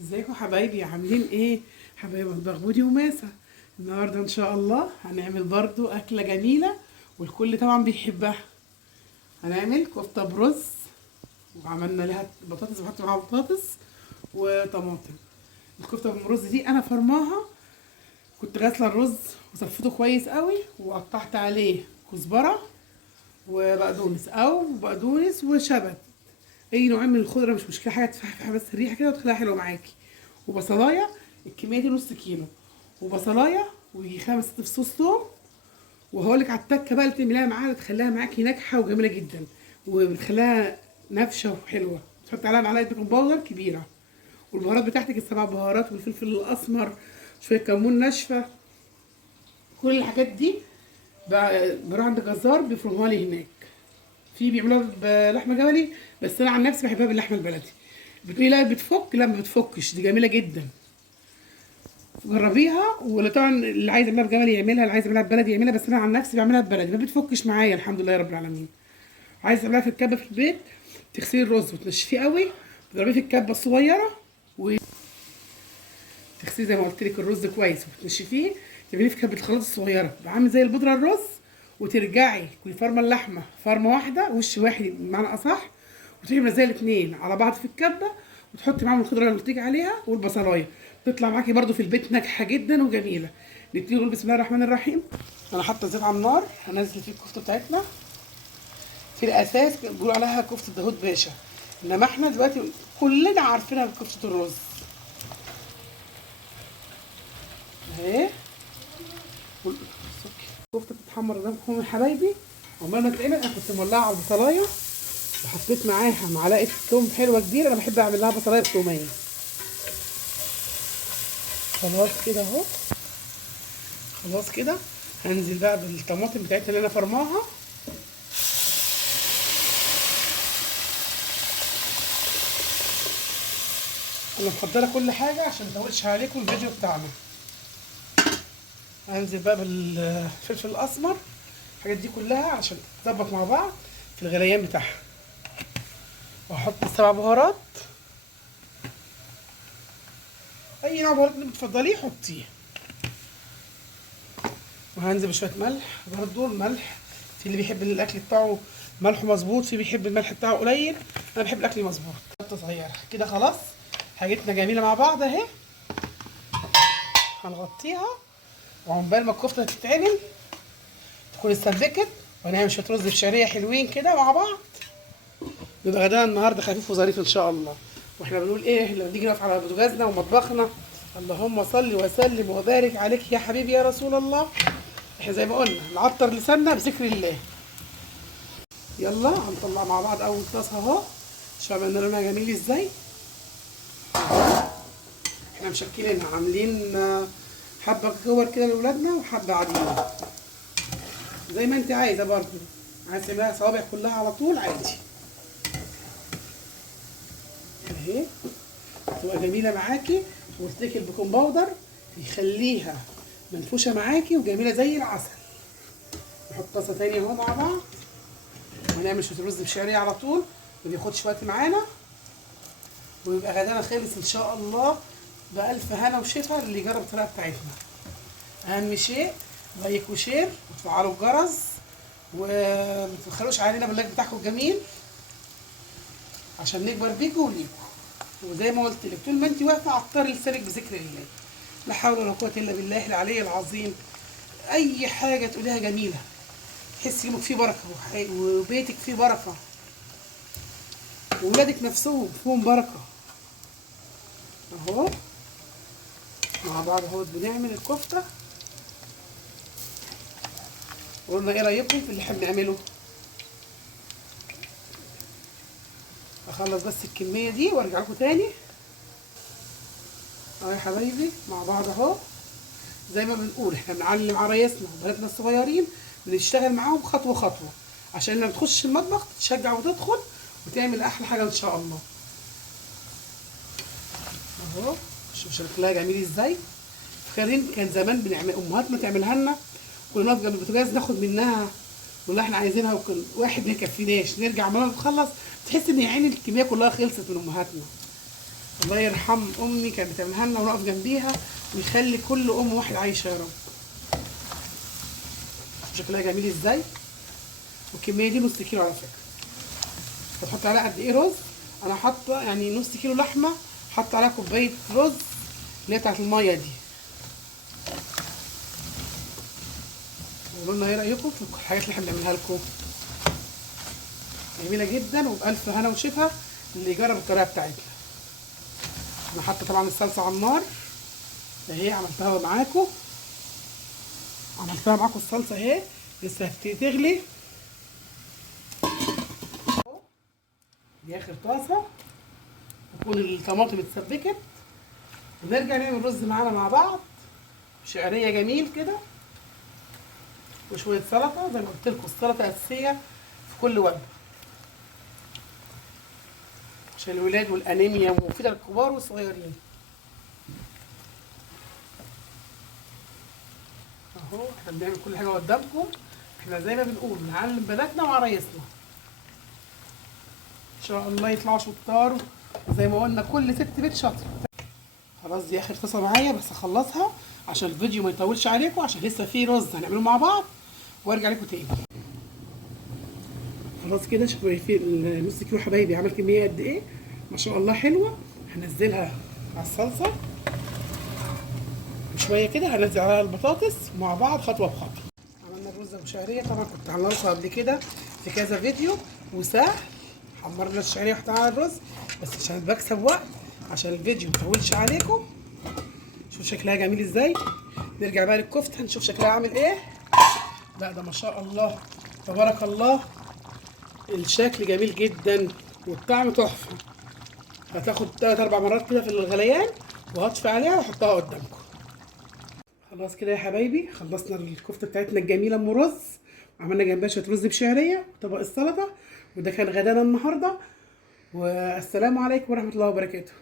ازيكم حبايبي؟ عاملين ايه حبايبي؟ مخبودي وماسة. النهارده ان شاء الله هنعمل برضو اكله جميله والكل طبعا بيحبها. هنعمل كفته برز، وعملنا لها بطاطس، بحط معاها بطاطس وطماطم. الكفته بالرز دي انا فرماها، كنت غاسله الرز وصفيته كويس قوي وقطعت عليه كزبره وبقدونس او بقدونس وشبت، اي نوع من الخضره مش مشكله، حاجه تفحفح بس الريحه كده وتخليها حلوه معاكي. وبصلايه، الكميه دي نص كيلو، وبصلايه ويجي 5 6 فصوص توم. وهقولك على التكه بقى اللي تعمليها معاها بتخليها معاكي ناجحه وجميله جدا، وبتخليها نافشه وحلوه. تحطي عليها معلقه بيكنج باودر كبيره، والبهارات بتاعتك السبع بهارات والفلفل الاسمر، شويه كمون ناشفه. كل الحاجات دي بروح عند جزار بيفرموها لي هناك. في بيعملوها بلحمه جملي، بس انا عن نفسي بحبها باللحمه البلدي. بتقولي لا بتفك، لا ما بتفكش، دي جميله جدا. جربيها. ولا طبعا اللي عايز يعملها بجملي يعملها، اللي عايز يعملها ببلدي يعملها، بس انا عن نفسي بعملها ببلدي ما بتفكش معايا الحمد لله رب العالمين. عايز تعملها في الكبه في البيت، تغسلي الرز وتنشفيه قوي، تضربيه في الكبه الصغيره، وتغسلي زي ما قلت لك الرز كويس وتنشفيه، تعمليه في كبه الخلاط الصغيره بعمل زي البودره الرز. وترجعي كل فرمه اللحمه فرمه واحده، وش واحد بمعنى اصح، وتروحي منزله الاثنين على بعض في الكبه، وتحطي معاهم الخضره اللي قلت لك عليها والبصلايه. تطلع معاكي برده في البيت ناجحه جدا وجميله. نبتدي نقول بسم الله الرحمن الرحيم. انا حاطه زيت على النار، هنزل فيه الكفته بتاعتنا. في الاساس بيقولوا عليها كفته داوود باشا، انما احنا دلوقتي كلنا عارفينها بكفته الرز اهي. الكفته بتتحمر قدامكم يا حبايبي. عمال ما تتعمل انا كنت مولعه على البصلايه، وحطيت معاها معلقه ثوم حلوه كبيره، انا بحب اعمل لها بصلايه بثوميه. خلاص كده اهو، خلاص كده. هنزل بقى بالطماطم بتاعتها اللي انا فرماها. انا محضره كل حاجه عشان ما اطولش عليكم الفيديو بتاعنا. هنزل بقى بالفلفل الاسمر، الحاجات دي كلها عشان تتظبط مع بعض في الغليان بتاعها. وهحط السبع بهارات، اي نوع بهارات انت بتفضليه حطيه. وهنزل بشويه ملح، برضو الملح في اللي بيحب الاكل بتاعه ملحه مظبوط، في بيحب الملح بتاعه قليل، انا بحب الاكل مظبوط. خطه صغيره كده. خلاص حاجتنا جميله مع بعض اهي. هنغطيها، وعقبال ما الكفته تتعمل تكون استبكت، وهنعمل شويه رز بشعريه حلوين كده مع بعض. بيبقى غدانا النهارده خفيف وظريف ان شاء الله. واحنا بنقول ايه لما نيجي نقف على بوتاجازنا ومطبخنا؟ اللهم صل وسلم وبارك عليك يا حبيبي يا رسول الله. احنا زي ما قلنا نعطر لساننا بذكر الله. يلا هنطلع مع بعض اول طاسه اهو. شوف عملنا لونها جميل ازاي. احنا مشكلينها، عاملين حبه كور كده لاولادنا وحبه عاديين زي ما انت عايزه. برضو عايزه تعمليها صوابع كلها على طول عادي اهي، تبقى جميله معاكي. وقلت لك البيكنج باودر يخليها منفوشه معاكي وجميله زي العسل. نحط طاسه تانية اهو مع بعض، ونعمل شويه رز بشعريه على طول، ما بياخدش وقت معانا، ويبقى غدانا خلص ان شاء الله بألف هنا وشفا اللي يجرب الطريقه بتاعتنا. اهم شيء لايك وشير وتفعلوا الجرس، وما تبخلوش علينا باللايك بتاعكم الجميل عشان نكبر بيكم وليكم. وزي ما قلت لك طول ما انت واقفه عطري لسانك بذكر الله، لا حول ولا قوه الا بالله العلي العظيم. اي حاجه تقوليها جميله تحسي يومك فيه بركه، وبيتك فيه بركه، وولادك نفسهم فيهم بركه. اهو مع بعض اهو بنعمل الكفته. قولنا ايه رايكم في اللي احنا بنعمله. اخلص بس الكميه دي وارجع لكم تاني اهو يا حبايبي مع بعض اهو. زي ما بنقول احنا بنعلم عرايسنا وبناتنا الصغيرين، بنشتغل معاهم خطوه خطوه عشان لما تخش المطبخ تتشجع وتدخل وتعمل احلى حاجه ان شاء الله. اهو شوف شكلها جميل ازاي. فاكرين كان زمان بنعمل امهاتنا تعملها لنا، كنا نقف جنب البوتاجاز ناخد منها والله احنا عايزينها، وكل واحد ما يكفيناش نرجع عمالنا نخلص، تحس ان يا عيني الكميه كلها خلصت من امهاتنا. الله يرحم امي كانت بتعملها لنا ونقف جنبيها، ويخلي كل ام واحد عايشه يا رب. شكلها جميل ازاي. والكميه دي نص كيلو على فكره. هتحط عليها قد ايه رز؟ انا حاطه يعني نص كيلو لحمه، حاطه عليها كوبايه رز اللي هي بتاعت الميه دي. قولوا لنا ايه رايكم في الحاجات اللي احنا بنعملها لكم. جميله جدا وبالف هنا وشفا اللي يجرب الطريقه بتاعتنا. انا حاطه طبعا الصلصه على النار اهي، عملتها معاكم الصلصه اهي لسه هتبتدي تغلي. دي اخر طاسه، تكون الطماطم اتسبكت، ونرجع نعمل رز معانا مع بعض شعريه جميل كده، وشويه سلطه. زي ما قلت لكم السلطه اساسيه في كل وجبه عشان الولاد والانيميا، ومفيده للكبار والصغيرين. اهو احنا بنعمل كل حاجه قدامكم، احنا زي ما بنقول نعلم بناتنا وعرايسنا ان شاء الله يطلعوا شطار، وزي ما قلنا كل ست بيت شاطره. خلاص دي اخر طاسه معايا، بس اخلصها عشان الفيديو ما يطولش عليكم، عشان لسه في رز هنعمله مع بعض وارجع لكم تاني. خلاص كده شوفوا في النص كيلو حبايبي عمل كميه قد ايه، ما شاء الله حلوه. هنزلها على الصلصه وشويه كده هنزل عليها البطاطس مع بعض خطوه بخطوه. عملنا الرز ابو شعريه، طبعا كنت عاملاها قبل كده في كذا فيديو وسهل. حمرنا الشعريه وحطينا على الرز، بس عشان بكسب وقت عشان الفيديو ما يطولش عليكم. شوف شكلها جميل ازاي. نرجع بقى للكفته نشوف شكلها عامل ايه. لا ده ما شاء الله تبارك الله، الشكل جميل جدا والطعم تحفه. هتاخد 3 4 مرات كده في الغليان، وهطفي عليها واحطها قدامكم. خلاص كده يا حبايبي خلصنا الكفته بتاعتنا الجميله ام رز، وعملنا جنبها شويه رز بشعريه وطبق السلطه، وده كان غدانا النهارده. والسلام عليكم ورحمه الله وبركاته.